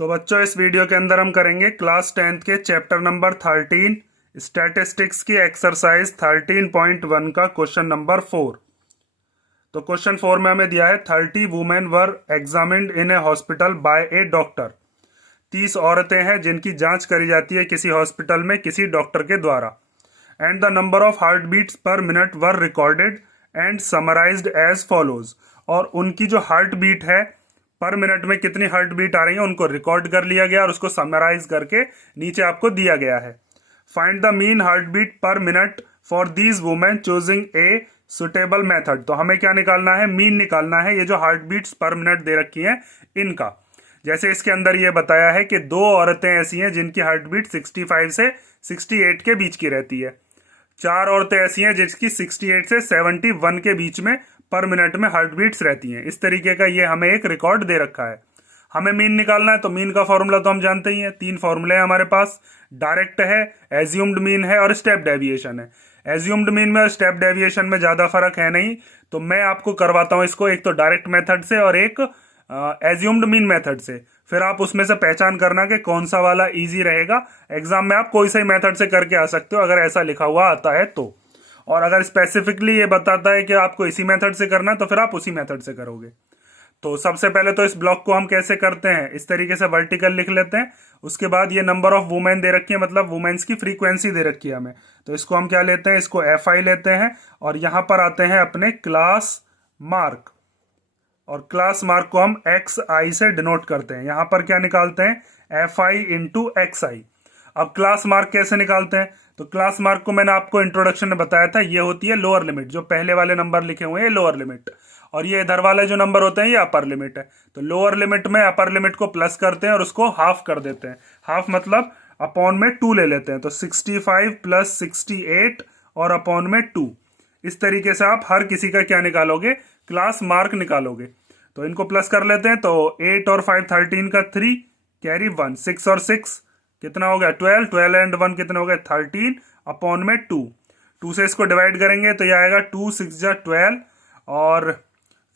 तो बच्चों इस वीडियो के अंदर हम करेंगे क्लास 10th के चैप्टर नंबर 13 स्टैटिस्टिक्स की एक्सरसाइज 13.1 का क्वेश्चन नंबर 4। तो क्वेश्चन 4 में हमें दिया है 30 women were examined in A hospital by A doctor. 30 औरतें हैं जिनकी जांच करी जाती है किसी हॉस्पिटल में किसी डॉक्टर के द्वारा। And the number of heart beats per minute were recorded and summarized as follows. और उनकी जो हार्ट बीट है पर मिनट में कितनी हार्ट बीट आ रही है उनको रिकॉर्ड कर लिया गया और उसको समराइज करके नीचे आपको दिया गया है। Find the mean heart beat per minute for these women choosing a suitable method. तो हमें क्या निकालना है, मीन निकालना है ये जो हार्ट बीट्स पर मिनट दे रखी हैं इनका। जैसे इसके अंदर ये बताया है कि 2 औरतें ऐसी हैं जिनकी हार्ट बीट 65 से 68 के बीच की रहती है। 4 औरतें ऐसी हैं जिसकी 68 से 71 के बीच में पर मिनट में हार्ट बीट्स रहती हैं। इस तरीके का ये हमें एक रिकॉर्ड दे रखा है। हमें मीन निकालना है तो मीन का फॉर्मूला तो हम जानते ही हैं। 3 फॉर्मूले हैं हमारे पास, डायरेक्ट है, एज्यूम्ड मीन है और स्टेप डेविएशन है। एज्यूम्ड मीन में और स्टेप डेविएशन में ज़्यादा फर्क है नहीं, तो मैं आपको करवाता हूँ इसको एक तो डायरेक्ट मेथड से और एक एज्यूम्ड मीन मेथड से। फिर आप उसमें से पहचान करना कि कौन सा वाला इजी रहेगा। एग्जाम में आप कोई सा ही मेथड से करके आ सकते हो अगर ऐसा लिखा हुआ आता है तो। और अगर स्पेसिफिकली ये बताता है कि आपको इसी मेथड से करना है तो फिर आप उसी मेथड से करोगे। तो सबसे पहले तो इस ब्लॉक को हम कैसे करते हैं, इस तरीके से वर्टिकल लिख लेते हैं। उसके बाद ये नंबर ऑफ वुमेन दे रखी है, मतलब वुमेन्स की फ्रीक्वेंसी दे रखी है हमें। तो इसको हम क्या लेते हैं, इसको FI लेते हैं और यहां पर आते हैं अपने क्लास मार्क। और क्लास मार्क को हम XI से डिनोट करते हैं। यहां पर क्या निकालते हैं, FI इंटू XI। अब क्लास मार्क कैसे निकालते हैं, तो क्लास मार्क को मैंने आपको इंट्रोडक्शन में बताया था, ये होती है लोअर लिमिट। जो पहले वाले नंबर लिखे हुए हैं ये लोअर लिमिट, और ये इधर वाले जो नंबर होते हैं ये अपर लिमिट है। तो लोअर लिमिट में अपर लिमिट को प्लस करते हैं और उसको हाफ कर देते हैं। हाफ मतलब अपॉन में 2 ले लेते हैं। तो 65 प्लस 68 और अपॉन में 2। इस तरीके से आप हर किसी का क्या निकालोगे, क्लास मार्क निकालोगे। तो इनको प्लस कर लेते हैं। तो 8 और 5 13 का 3 कैरी 1, 6 और 6 कितना हो गया 12, 12 एंड 1 कितने हो गए 13 अपॉन में 2। 2 से इसको डिवाइड करेंगे तो ये आएगा 2 6 जा 12 और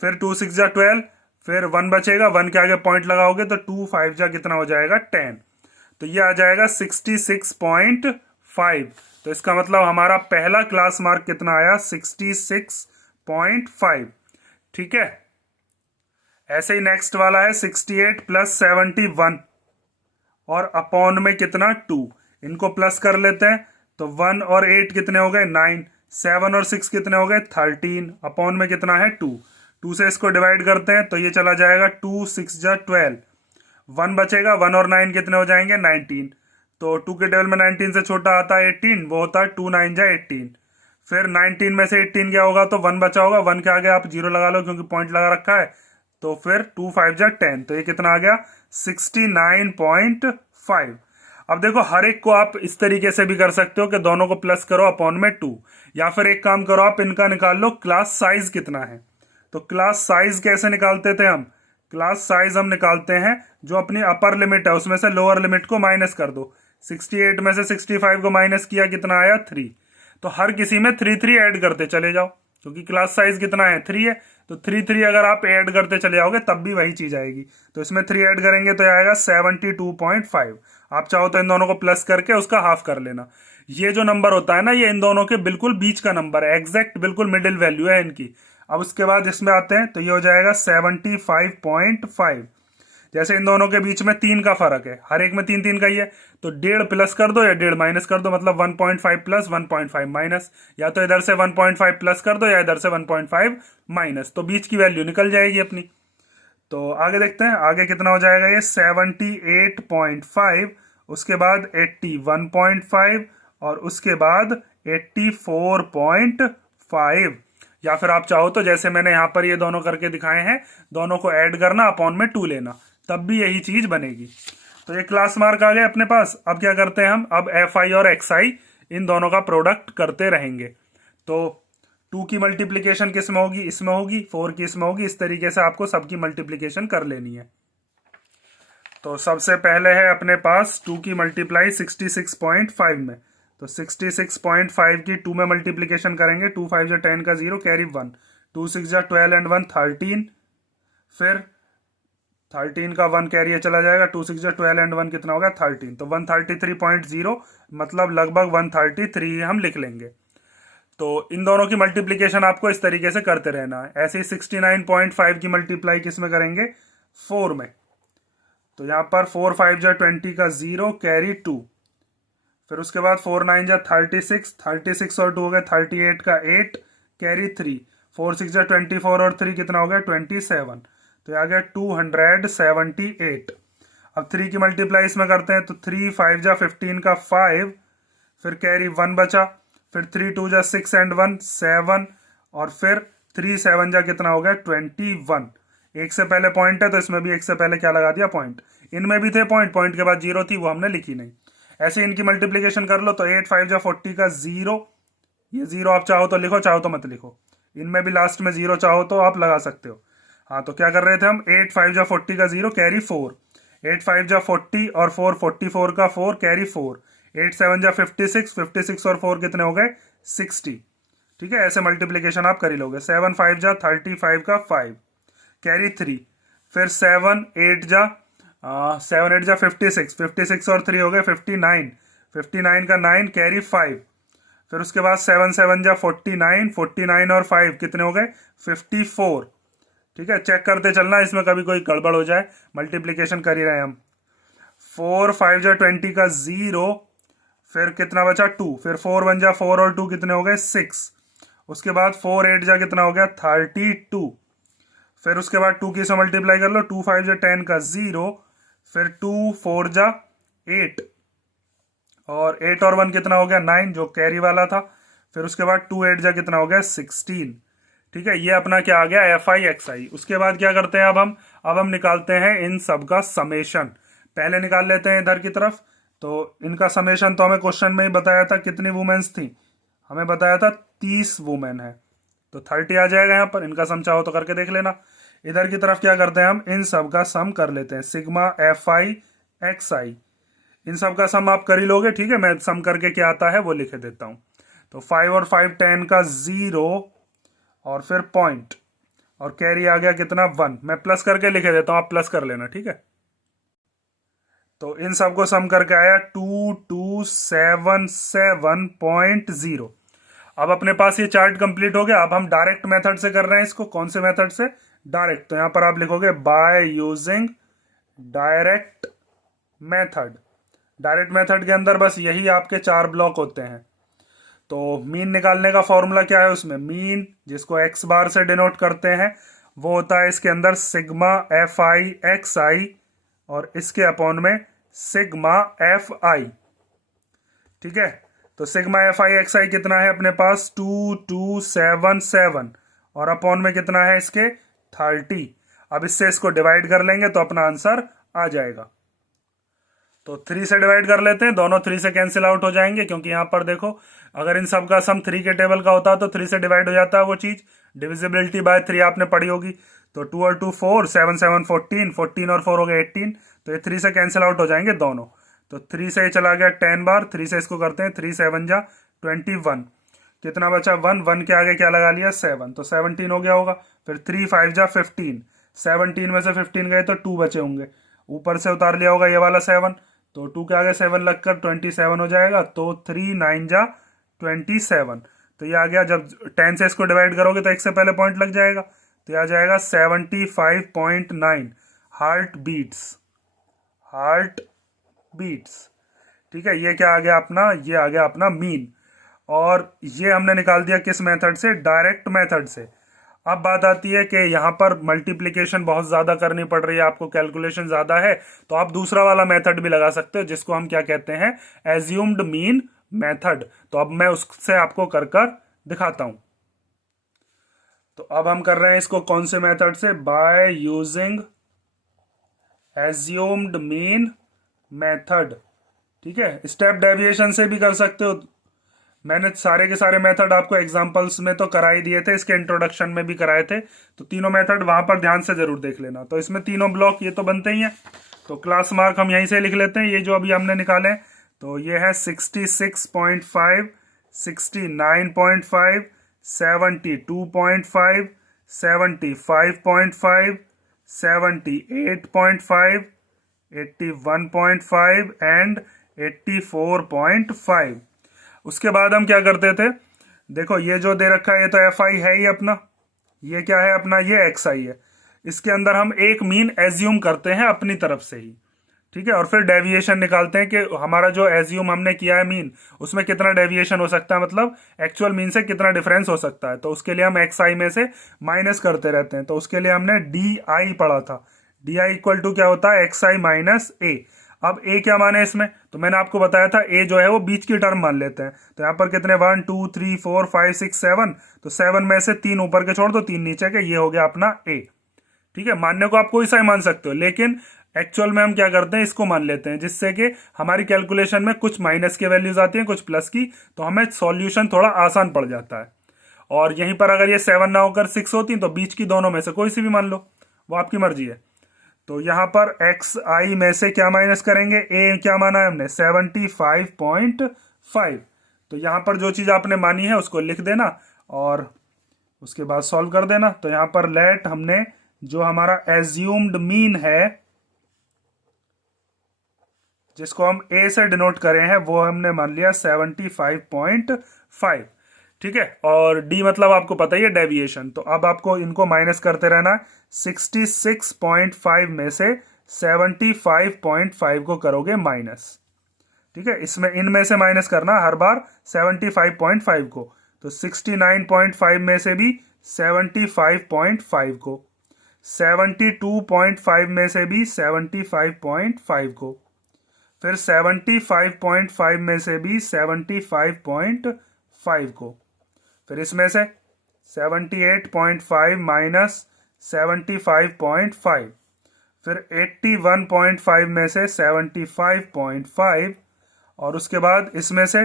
फिर 2 6 जा 12, फिर 1 बचेगा, 1 के आगे पॉइंट लगाओगे तो 2 5 जा कितना हो जाएगा 10। तो ये आ जाएगा 66.5। तो इसका मतलब हमारा पहला क्लास मार्क कितना आया 66.5। ठीक है। ऐसे ही नेक्स्ट वाला है 68 प्लस 71 और अपॉन में कितना 2। इनको प्लस कर लेते हैं तो 1 और 8 कितने हो गए 9, 7 और 6 कितने हो गए 13, अपॉन में कितना है 2। 2 से इसको डिवाइड करते हैं तो ये चला जाएगा 2 6 जा 12, 1 बचेगा, 1 और 9 कितने हो जाएंगे 19। तो 2 के टेबल में 19 से छोटा आता है 18, वो होता है 2 9 जा 18। फिर 19 में से 18 क्या होगा, तो 1 बचा होगा, 1 के आगे आप 0 लगा लो क्योंकि पॉइंट लगा रखा है। तो फिर 2 5 जा 10, तो ये कितना आ गया 69.5। अब देखो हर एक को आप इस तरीके से भी कर सकते हो कि दोनों को प्लस करो अपॉन में 2, या फिर एक काम करो आप इनका निकाल लो क्लास साइज कितना है। तो क्लास साइज कैसे निकालते थे हम, क्लास साइज हम निकालते हैं जो अपनी अपर लिमिट है उसमें से लोअर लिमिट को माइनस कर दो। 68 में से 65 को माइनस किया, कितना आया 3। तो हर किसी में 3 3 ऐड करते चले जाओ क्योंकि क्लास साइज कितना है 3 है। तो 3 3 अगर आप ऐड करते चले जाओगे तब भी वही चीज आएगी। तो इसमें 3 ऐड करेंगे तो आएगा 72.5। आप चाहो तो इन दोनों को प्लस करके उसका हाफ कर लेना। ये जो नंबर होता है ना ये इन दोनों के बिल्कुल बीच का नंबर है, एग्जैक्ट बिल्कुल मिडिल वैल्यू है इनकी। अब उसके बाद इसमें आते हैं तो ये हो जाएगा 75.5। जैसे इन दोनों के बीच में 3 का फर्क है, हर एक में 3 3 का ही है, तो 1.5 प्लस कर दो या 1.5 माइनस कर दो, मतलब 1.5 प्लस 1.5 माइनस, या तो इधर से 1.5 प्लस कर दो या इधर से 1.5 माइनस, तो बीच की वैल्यू निकल जाएगी अपनी। तो आगे देखते हैं आगे कितना हो जाएगा ये 78.5, उसके बाद 81.5 और उसके बाद 84.5। या फिर आप चाहो तो जैसे मैंने यहाँ पर ये दोनों करके दिखाए हैं, दोनों को ऐड करना अपॉन में 2 लेना, तब भी यही चीज बनेगी। तो ये क्लास मार्क आ गए अपने पास। अब क्या करते हैं हम, अब FI और XI इन दोनों का प्रोडक्ट करते रहेंगे। तो 2 की मल्टीप्लीकेशन किस में होगी, इसमें होगी, 4 की इसमें होगी। इस तरीके से आपको सबकी मल्टीप्लीकेशन कर लेनी है। तो सबसे पहले है अपने पास 2 की मल्टीप्लाई 66.5 में। तो 66.5 की 2 में मल्टीप्लीकेशन करेंगे, 2 5 जा 10 का 0 कैरी 1, 2 6 जा 12 एंड 1 13, फिर 13 का 1 कैरी है चला जाएगा, 2 6 12 एंड 1 कितना होगा 13, तो 133.0 मतलब लगभग 133 हम लिख लेंगे। तो इन दोनों की मल्टीप्लिकेशन आपको इस तरीके से करते रहना है। ऐसे ही 69.5 की मल्टीप्लाई किस में करेंगे 4 में, तो यहाँ पर 4 5 जा 20 का 0 कैरी 2, फिर उसके बाद 4 9 जा 36, 36 और 2 हो गए 38 का 8 कैरी 3, 4 6 जा 24 और 3 कितना हो गया 27, तो ये आ गया 278। अब 3 की मल्टीप्लाई इसमें करते हैं, तो 3 5 जा 15 का 5, फिर कैरी 1 बचा, फिर 3 2 जा 6 एंड 1 7, और फिर 3 7 जा कितना हो गया 21। एक से पहले पॉइंट है तो इसमें भी एक से पहले क्या लगा दिया पॉइंट, इनमें भी थे पॉइंट, पॉइंट के बाद जीरो थी वो हमने लिखी नहीं। ऐसे इनकी मल्टीप्लिकेशन कर लो, तो 8 5 जा 40 का 0, ये 0 आप चाहो तो लिखो चाहो तो मत लिखो, इनमें भी लास्ट में 0 चाहो तो आप लगा सकते हो। हाँ तो क्या कर रहे थे हम, 8 5 जा 40 का 0 कैरी 4, 8 5 जा 40 और 4 44 का 4 कैरी 4, 8 7 जा 56, 56 और 4 कितने हो गए 60। ठीक है, ऐसे मल्टीप्लिकेशन आप कर ही लोगे। 7 5 जा 35 का 5 कैरी 3, फिर 7 8 जा 56, 56 और 3 हो गए 59, 59 का 9 कैरी 5, फिर उसके बाद 7 7 जा 49, 49 और 5 कितने हो गए 54। ठीक है, चेक करते चलना इसमें कभी कोई गड़बड़ हो जाए, मल्टीप्लिकेशन कर ही रहे हैं हम। 4 5 जा 20 का 0, फिर कितना बचा 2, फिर 4 1 जा 4 और 2 कितने हो गए 6, उसके बाद 4 8 जा कितना हो गया 32, फिर उसके बाद 2 की से मल्टीप्लाई कर लो, 2 5 जा 10 का 0, फिर 2 4 जा 8, और 8 और 1 कितना हो गया 9 जो कैरी वाला था, फिर उसके बाद 2 8 जा कितना हो गया 16। ठीक है, ये अपना क्या आ गया एफ आई एक्स आई। उसके बाद क्या करते हैं अब हम निकालते हैं इन सब का समेशन। पहले निकाल लेते हैं इधर की तरफ, तो इनका समेशन तो हमें क्वेश्चन में ही बताया था कितनी वुमेन्स थी, हमें बताया था 30 वुमेन है, तो 30 आ जाएगा यहाँ पर। इनका सम चाहो तो करके देख लेना। इधर की तरफ क्या करते हैं हम इन सब का सम कर लेते हैं, सिग्मा एफ आई एक्स आई, इन सब का सम आप कर ही लोगे। ठीक है, मैं सम करके क्या आता है वो लिख देता हूँ। तो 5 और 5 10 का 0, और फिर पॉइंट, और कैरी आ गया कितना 1, मैं प्लस करके लिखे देता हूँ, आप प्लस कर लेना। ठीक है, तो इन सबको सम करके आया 2277.0। अब अपने पास ये चार्ट कंप्लीट हो गया। अब हम डायरेक्ट मेथड से कर रहे हैं इसको। कौन से मेथड से, डायरेक्ट, तो यहां पर आप लिखोगे by using direct method. Direct method के अंदर बस यही आपके 4 ब्लॉक होते हैं। तो मीन निकालने का फॉर्मूला क्या है उसमें, मीन जिसको एक्स बार से डिनोट करते हैं वो होता है इसके अंदर सिग्मा एफ आई एक्स आई, और इसके अपॉन में सिग्मा एफ आई। ठीक है, तो सिग्मा एफ आई एक्स आई कितना है अपने पास 2277, और अपॉन में कितना है इसके 30। अब इससे इसको डिवाइड कर लेंगे तो अपना आंसर आ जाएगा। तो 3 से डिवाइड कर लेते हैं, दोनों 3 से कैंसिल आउट हो जाएंगे, क्योंकि यहां पर देखो अगर इन सब का सम 3 के टेबल का होता तो 3 से डिवाइड हो जाता है वो चीज। डिविजिबिलिटी बाय 3 आपने पढ़ी होगी। तो 2 और 2 4, 7 7 14, 14 और 4 हो गए 18, तो ये 3 से कैंसिल आउट हो जाएंगे दोनों। तो 3 से ये चला गया 10 बार, 3 से इसको करते हैं 3 7 जा 21, कितना बचा 1, 1 के आगे क्या लगा लिया 7, तो 17 हो गया होगा। फिर 3 5 जा 15, 17 में से 15 गए तो 2 बचे होंगे, ऊपर से उतार लिया होगा ये वाला 7, तो 2 के आगे 7 लगकर 27 हो जाएगा। तो 3 9 जा 27, तो ये आ गया। जब 10 से इसको डिवाइड करोगे तो एक से पहले पॉइंट लग जाएगा, तो ये आ जाएगा 75.9 हार्ट बीट्स, हार्ट बीट्स। ठीक है, ये क्या आ गया अपना, ये आ गया अपना मीन। और ये हमने निकाल दिया किस मेथड से, डायरेक्ट मेथड से। अब बात आती है कि यहाँ पर मल्टीप्लिकेशन बहुत ज़्यादा करनी पड़ रही है, आपको कैलकुलेशन ज़्यादा है, तो आप दूसरा वाला मेथड भी लगा सकते हो जिसको हम क्या कहते हैं, एज्यूम्ड मीन मेथड। तो अब मैं उससे आपको कर दिखाता हूँ। तो अब हम कर रहे हैं इसको कौन से मेथड से, by using assumed mean method. ठीक है, स्टेप डेविएशन से भी कर सकते हो। मैंने सारे के सारे मेथड आपको एग्जांपल्स में तो करा ही दिए थे, इसके इंट्रोडक्शन में भी कराए थे, तो तीनों मेथड वहां पर ध्यान से जरूर देख लेना। तो इसमें तीनों ब्लॉक ये तो बनते ही हैं, तो क्लास मार्क हम यहीं से लिख लेते हैं। ये जो अभी हमने निकाले, तो ये है 66.5, 69.5, 72.5, 75.5, 78.5, 81.5 एंड 84.5। उसके बाद हम क्या करते थे, देखो ये जो दे रखा है ये तो एफ आई है ही अपना, ये क्या है अपना, ये एक्स आई है। इसके अंदर हम एक मीन एज्यूम करते हैं अपनी तरफ से ही, ठीक है, और फिर डेविएशन निकालते हैं कि हमारा जो एज्यूम हमने किया है मीन, उसमें कितना डेविएशन हो सकता है, मतलब एक्चुअल मीन से कितना डिफरेंस हो सकता है। तो उसके लिए हम एक्स आई में से माइनस करते रहते हैं। तो उसके लिए हमने डी आई पढ़ा था, डी आई इक्वल टू क्या होता है, एक्स आई माइनस ए। अब ए क्या माने इसमें, तो मैंने आपको बताया था ए जो है वो बीच की टर्म मान लेते हैं। तो यहाँ पर कितने 1 2 3 4 5 6 7, तो 7 में से 3 ऊपर के छोड़ दो, 3 नीचे के, ये हो गया अपना ए। ठीक है, मानने को आप कोई सा ही मान सकते हो, लेकिन एक्चुअल में हम क्या करते हैं, इसको मान लेते हैं, जिससे कि हमारी कैलकुलेशन में कुछ माइनस की वैल्यूज आती हैं, कुछ प्लस की, तो हमें सॉल्यूशन थोड़ा आसान पड़ जाता है। और यहीं पर अगर ये 7 ना होकर 6 होती तो बीच की दोनों में से कोई सी भी मान लो, वो आपकी मर्जी है। तो यहाँ पर एक्स आई में से क्या माइनस करेंगे, ए क्या माना है हमने 75.5। तो यहाँ पर जो चीज़ आपने मानी है उसको लिख देना और उसके बाद सॉल्व कर देना। तो यहाँ पर लेट हमने जो हमारा एज्यूम्ड मीन है, जिसको हम ए से डिनोट करे हैं, वो हमने मान लिया 75.5। ठीक है, और डी मतलब आपको पता ही है डेविएशन। तो अब आपको इनको माइनस करते रहना। 66.5 में से 75.5 को करोगे माइनस। ठीक है, इसमें इनमें से माइनस करना हर बार 75.5 को। तो 69.5 में से भी 75.5 को, 72.5 में से भी 75.5 को, फिर 75.5 में से भी 75.5 को, फिर इसमें से 78.5 माइनस 75.5, फिर 81.5 में से 75.5, और उसके बाद इसमें से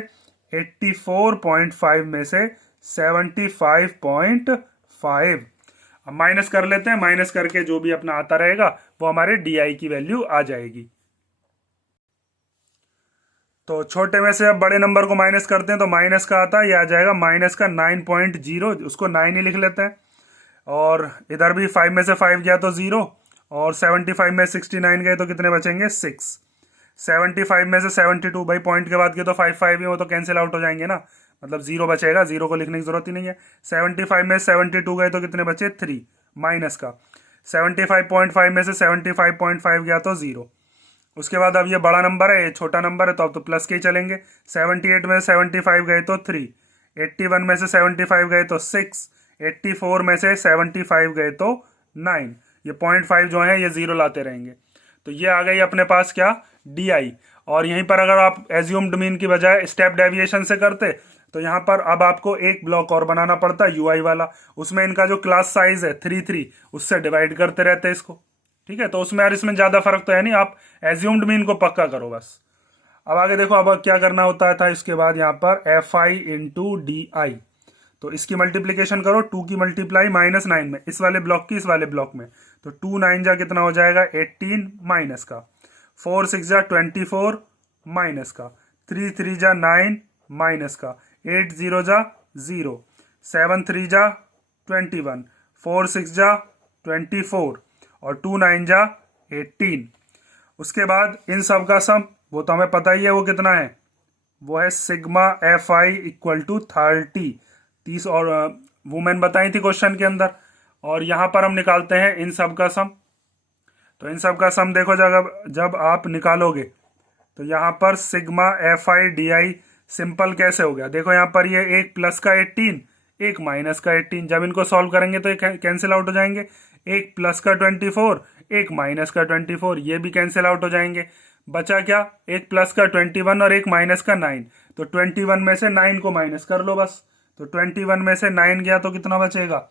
84.5 में से 75.5। अब माइनस कर लेते हैं, माइनस करके जो भी अपना आता रहेगा वो हमारे डी आई की वैल्यू आ जाएगी। तो छोटे में से अब बड़े नंबर को माइनस करते हैं, तो माइनस का आता है, ये आ जाएगा माइनस का 9.0, उसको 9 ही लिख लेते हैं। और इधर भी 5 में से 5 गया तो 0, और 75 में 69 गए तो कितने बचेंगे 6। 75 में से 72, भाई पॉइंट के बाद के तो 5 5 ही, वो तो कैंसिल आउट हो जाएंगे ना, मतलब 0 बचेगा, 0 को लिखने की जरूरत ही नहीं है। 75 में 72 गए तो कितने बचे 3 माइनस का। 75.5 में से 75.5 गया तो 0। उसके बाद अब ये बड़ा नंबर है, ये छोटा नंबर है, तो अब तो प्लस के ही चलेंगे। 78 में से 75 गए तो 3, 81 में से 75 गए तो 6, 84 में से 75 गए तो 9। ये 0.5 जो है ये 0 लाते रहेंगे। तो ये आ गई अपने पास क्या, डी आई। और यहीं पर अगर आप एज्यूम्ड मीन की बजाय स्टेप डेविएशन से करते, तो यहाँ पर अब आपको एक ब्लॉक और बनाना पड़ता है यूआई वाला। उसमें इनका जो क्लास साइज है 3 उससे डिवाइड करते रहते हैं इसको। ठीक है, तो उसमें यार इसमें ज़्यादा फर्क तो है नहीं, आप एज्यूम्ड मीन को पक्का करो बस। अब आगे देखो, अब क्या करना होता था इसके बाद, यहाँ पर F I into D I. तो इसकी मल्टीप्लीकेशन करो, 2 की मल्टीप्लाई -9 में, इस वाले ब्लॉक की इस वाले ब्लॉक में। तो 2 9 जा कितना हो जाएगा 18 माइनस का, 4 6 जा 24 माइनस का, 3 3 जा 9 माइनस का, 8 0 जा 0, 7 3 जा 21, 4 6 जा 24, और 2 9 जा 18। उसके बाद इन सब का सम, वो तो हमें पता ही है वो कितना है, वो है sigma F I equal to 30 और वुमेन बताई थी क्वेश्चन के अंदर। और यहाँ पर हम निकालते हैं इन सब का सम। तो इन सब का सम देखो, जब आप निकालोगे तो यहाँ पर sigma F I D I simple कैसे हो गया, देखो यहाँ पर ये एक प्लस का 18, एक माइनस का 18, जब इनको सॉल्व करेंगे तो ये कैंसिल आउट हो जाएंगे। एक प्लस का 24, एक माइनस का 24, ये भी कैंसिल आउट हो जाएंगे। बचा क्या, एक प्लस का 21 और एक माइनस का 9। तो 21 में से 9 को माइनस कर लो बस। तो 21 में से 9 गया तो कितना बचेगा,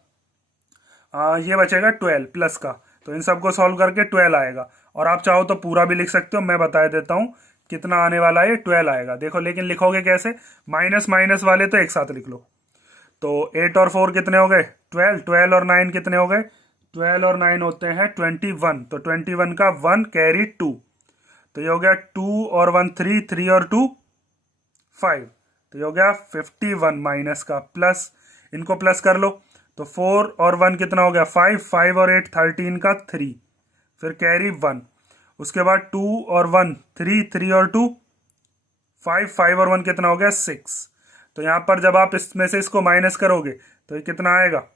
ये बचेगा 12 प्लस का। तो इन सबको सॉल्व करके 12 आएगा। और आप चाहो तो पूरा भी लिख सकते हो, मैं बता देता हूँ कितना आने वाला है, 12 आएगा। देखो लेकिन लिखोगे कैसे, माइनस माइनस वाले तो एक साथ लिख लो। तो 8 और 4 कितने हो गए 12, 12 और 9 कितने हो गए, 12 और 9 होते हैं 21। तो 21 का 1 कैरी 2, तो ये हो गया 2 और 1 3, 3 और 2 5, तो ये हो गया 51 माइनस का प्लस, इनको प्लस कर लो। तो 4 और 1 कितना हो गया 5, 5 और 8 13 का 3, फिर कैरी 1, उसके बाद 2 और 1 3, 3 और 2 5, 5 और 1 कितना हो गया 6। तो यहाँ पर जब आप इसमें से इसको माइनस करोगे तो ये कितना आएगा,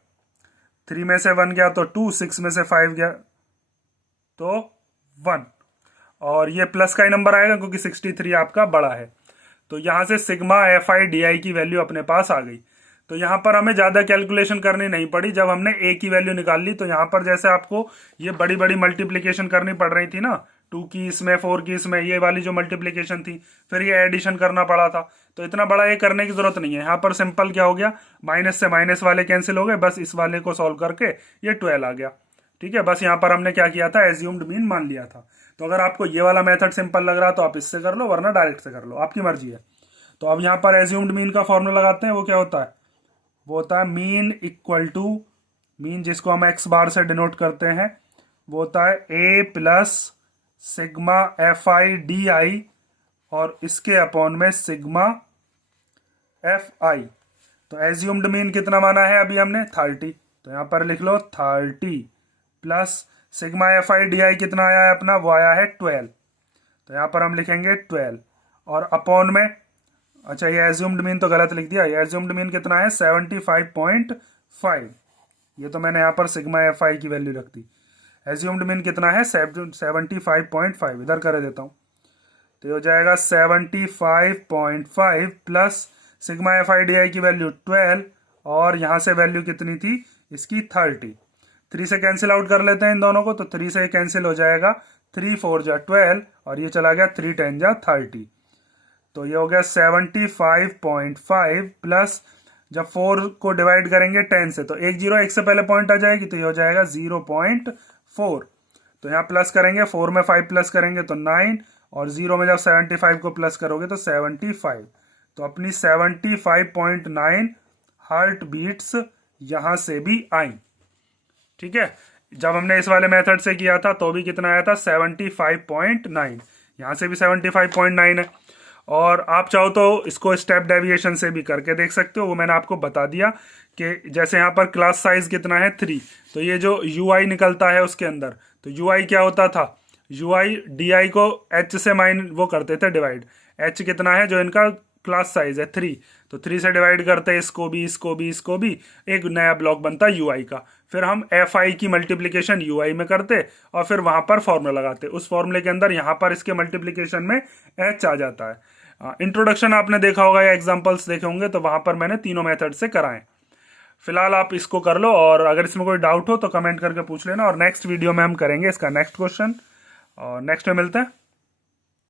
3 में से 1 गया तो 2, 6 में से 5 गया तो 1, और ये प्लस का ही नंबर आएगा क्योंकि 63 आपका बड़ा है। तो यहाँ से सिग्मा FI/DI की वैल्यू अपने पास आ गई। तो यहाँ पर हमें ज़्यादा कैलकुलेशन करनी नहीं पड़ी। जब हमने ए की वैल्यू निकाल ली तो यहाँ पर जैसे आपको ये बड़ी बड़ी मल्टीप्लिकेशन करनी पड़ रही थी ना, 2 की इसमें 4 की इसमें, ये वाली जो मल्टीप्लिकेशन थी, फिर ये एडिशन करना पड़ा था, तो इतना बड़ा ये करने की जरूरत नहीं है। यहाँ पर सिंपल क्या हो गया, माइनस से माइनस वाले कैंसिल हो गए, बस इस वाले को सॉल्व करके ये 12 आ गया। ठीक है, बस यहाँ पर हमने क्या किया था, एज्यूम्ड मीन मान लिया था। तो अगर आपको ये वाला मेथड सिंपल लग रहा तो आप इससे कर लो, वरना डायरेक्ट से कर लो, आपकी मर्जी है। तो अब यहाँ पर एज्यूम्ड मीन का फॉर्मूला लगाते हैं। वो क्या होता है, वो होता है मीन इक्वल टू, मीन जिसको हम एक्स बार से डिनोट करते हैं, वो होता है ए प्लस सिग्मा FI/DI और इसके अपॉन में सिग्मा FI। तो एज्यूम्ड मीन कितना माना है अभी हमने 30, तो यहाँ पर लिख लो 30 प्लस सिग्मा FI/DI कितना आया है अपना, वो आया है 12, तो यहाँ पर हम लिखेंगे 12 और अपॉन में, अच्छा ये एज्यूम्ड मीन तो गलत लिख दिया, ये एज्यूम्ड मीन कितना है 75.5, ये तो मैंने यहाँ पर सिग्मा FI की वैल्यू रख दी। एज्यूम्ड मीन कितना है 75.5, इधर कर देता हूँ, तो ये हो जाएगा 75.5 प्लस सिग्मा FI/DI की वैल्यू 12 और यहाँ से वैल्यू कितनी थी इसकी 30, 3 से कैंसिल आउट कर लेते हैं इन दोनों को, तो 3 से कैंसिल हो जाएगा, 3 4 जा 12 और ये चला गया 3 10 जा 30, तो ये हो गया 75.5 प्लस, जब 4 को डिवाइड करेंगे 10 से तो एक जीरो एक से पहले पॉइंट आ जाएगी, तो ये हो जाएगा 0.4, तो यहाँ प्लस करेंगे, 4 में 5 प्लस करेंगे तो 9 और 0 में जब 75 को प्लस करोगे तो 75, तो अपनी 75.9 हार्ट बीट्स यहाँ से भी आई। ठीक है, जब हमने इस वाले मेथड से किया था तो भी कितना आया था 75.9, यहाँ से भी 75.9 है। और आप चाहो तो इसको स्टेप डेविएशन से भी करके देख सकते हो, वो मैंने आपको बता दिया कि जैसे यहाँ पर क्लास साइज कितना है 3, तो ये जो UI निकलता है उसके अंदर, तो UI क्या होता था, UI DI को H से वो करते थे डिवाइड, H कितना है जो इनका क्लास साइज है 3, तो 3 से डिवाइड करते इसको भी इसको भी इसको भी, एक नया ब्लॉक बनता UI का, फिर हम FI की मल्टीप्लिकेशन UI में करते और फिर वहां पर फॉर्मूला लगाते, उस फॉर्मूले के अंदर यहाँ पर इसके मल्टीप्लिकेशन में H आ जाता है। इंट्रोडक्शन आपने देखा होगा या एग्जाम्पल्स देखे होंगे, तो वहां पर मैंने तीनों मेथड से कराएं। फिलहाल आप इसको कर लो और अगर इसमें कोई डाउट हो तो कमेंट करके पूछ लेना, और नेक्स्ट वीडियो में हम करेंगे इसका नेक्स्ट क्वेश्चन, और नेक्स्ट में मिलते हैं।